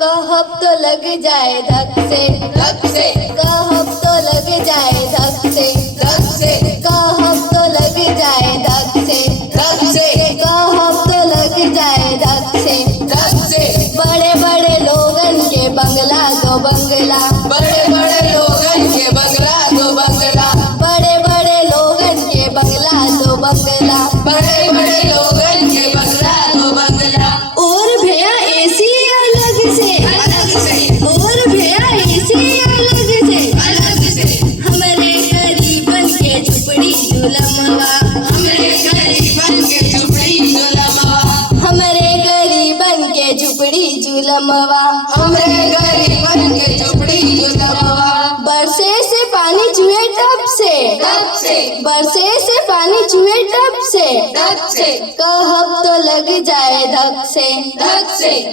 कहब तो लग जाए धक से, कहब तो लग जाए धक से, कहब तो लग जाए धक से, कहब तो लग जाए धक से। बड़े बड़े लोगन के बंगला दो बंगला, बड़े बड़े लोगन के बंगला दो बंगला, बड़े बड़े लोगन के बंगला दो बंगला, बड़े बड़े लोगन के बंगला दो बंगला। और भैया एसी अलग से, और भैया एसी अलग से। हमरे गरीबन के झुपड़ी झुलमवा, हमरे गरीबन के झुपड़ी झुलमवा, हमरे गरीबन के झुपड़ी झुलमवा। हमरे गरीबन के झुपड़ी झुलमवा। बरसे से पानी चुए टप से, बरसे से पानी चुए टप से। कहब तो लग जाए धक से,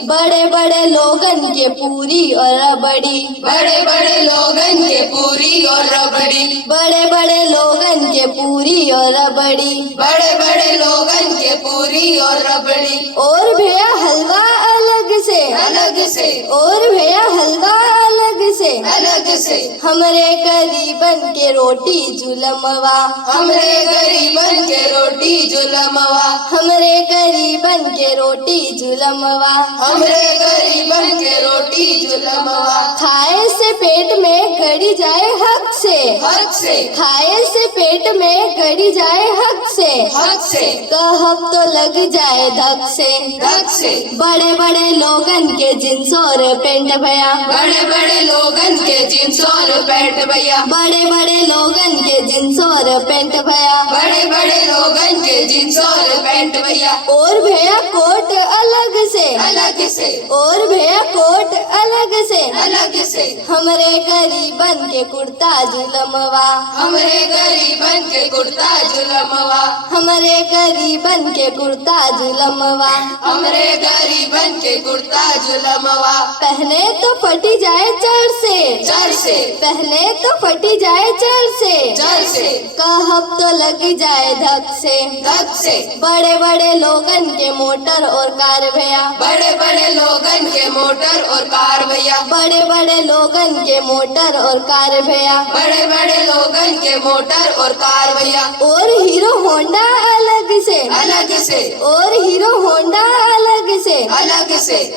बड़े बड़े लोगन के पूरी और रबड़ी, बड़े बड़े लोगन के पूरी और रबड़ी, बड़े बड़े लोगन के पूरी और रबड़ी। बड़े बड़े लोगन के पूरी और रबड़ी। और भैया हलवा अलग से, और भैया हलवा अलग से। हमरे गरीबन के रोटी जुलमवा, हमरे गरीबन के रोटी जुलमवा, हमरे गरीबन के रोटी जुलमवा। हमरे गरीबन के रोटी जुलमवा। खाए से पेट में गड़ी जाए हक से, खाए से पेट में गड़ी जाए हक से। कहब तो लग जाए धक से, बड़े बड़े लोगन के जींस और पेंट भैया, बड़े बड़े लोगन के जींस और पैंट भैया, बड़े बड़े लोगन के जींस और पेंट भैया। बड़े बड़े लोगन के जींस और पैंट भैया। और भैया कोट अलग से, और भैया कोट अलग से। हमरे गरीबन के कुर्ता जुलमवा, हमरे गरीबन के कुर्ता जुलमवा, हमरे गरीबन के कुर्ता जुलमवा। हमरे गरीबन के कुर्ता जुलमवा। पहले तो फटी जाए चर से, पहले तो फटी जाए चर से। कहब तो लग जाए धक से, बड़े बड़े लोगन के मोटर और कार भैया, बड़े बड़े लोगन के मोटर और कार भैया, बड़े बड़े लोगन के मोटर और कार भैया। बड़े बड़े लोगन के मोटर और कार भैया। और हीरो होंडा अलग से, और हीरो होंडा अलग से।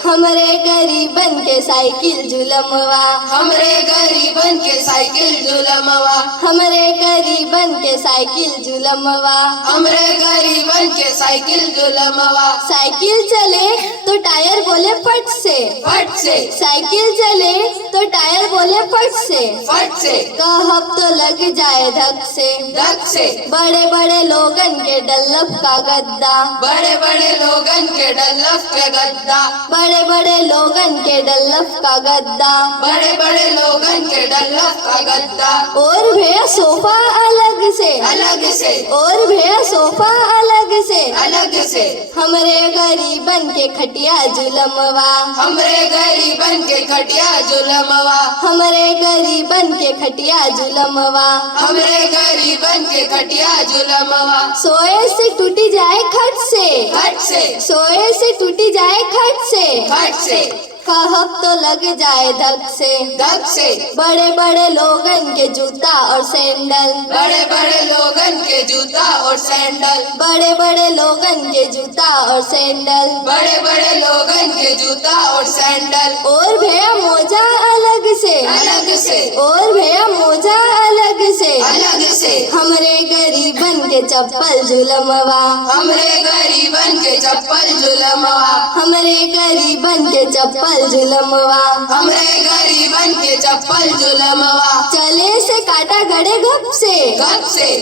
हमरे गरीबन के साइकिल जुलमवा, हमरे गरीबन के साइकिल जुलमवा, हमरे गरीबन के साइकिल जुलमवा। हमरे गरीबन के साइकिल जुलमवा। साइकिल चले तो टायर बोले फट से, साइकिल चले तो टायर बोले फट से। कहब तो लग जाए धक से, बड़े बड़े लोगन के डल्लफ का गद्दा, बड़े बड़े लोगन के डल्लफ के गद्दा, बड़े बड़े लोगन के डल्लफ का गद्दा। बड़े बड़े लोगन के डल्लफ का गद्दा। और भैया सोफा अलग से, और भैया सोफा अलग से। हमरे गरीबन के खटिया जुलमवा, हमरे गरीबन के खटिया जुलमवा, हमरे गरीबन के खटिया जुलमवा। हमरे गरीबन के खटिया जुलमवा। सोए से टूटी जाए खट से, सोए से टूटी जाए खट से। कहब तो लग जाए धक से, बड़े बड़े लोगन के जूता और सैंडल, बड़े बड़े लोगन के जूता और सैंडल, बड़े बड़े लोगन के जूता और सैंडल। बड़े बड़े लोगन के जूता और सैंडल। और भैया मोजा अलग से, और भैया मोजा अलग से। हमरे गरीबन के चप्पल जुलमवा, हमरे गरीबन के चप्पल जुलमवा, हमरे गरीबन के चप्पल जुलमवा। हमरे गरीबन के चप्पल जुलमवा। चले से काटा गड़े घप से,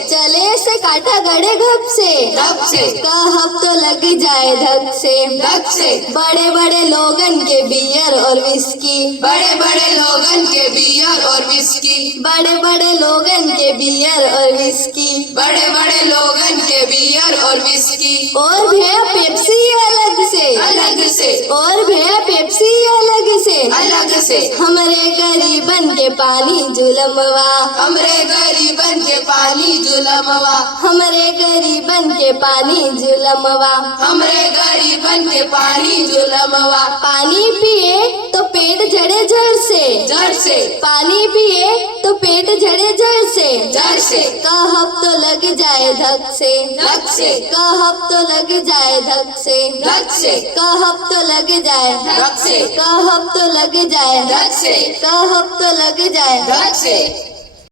चले से काटा गड़े घप से। कहब तो लग जाए धक से, बड़े बड़े लोगन के बियर और विस्की, बड़े बड़े लोगन के बियर और विस्की, बड़े बड़े लोगन के बियर और विस्की। बड़े बड़े लोगन के बियर और विस्की। और भैया पेप्सी अलग से, और भैया पेप्सी अलग से। हमरे गरीबन के पानी जुलमवा, हमरे गरीबन के पानी जुलमवा, हमरे गरीबन के पानी जुलमवा। हमरे गरीबन के पानी जुलमवा। पानी पिए तो पेट जड़ से पानी पिए तो पेट झड़े जड़ से जड़ से कहब तो लग जाए धक से धक से कहब तो लग जाए धक से धक से कहब तो लग जाए धक से कहब तो लग जाए धक से कहब तो लग जाए धक से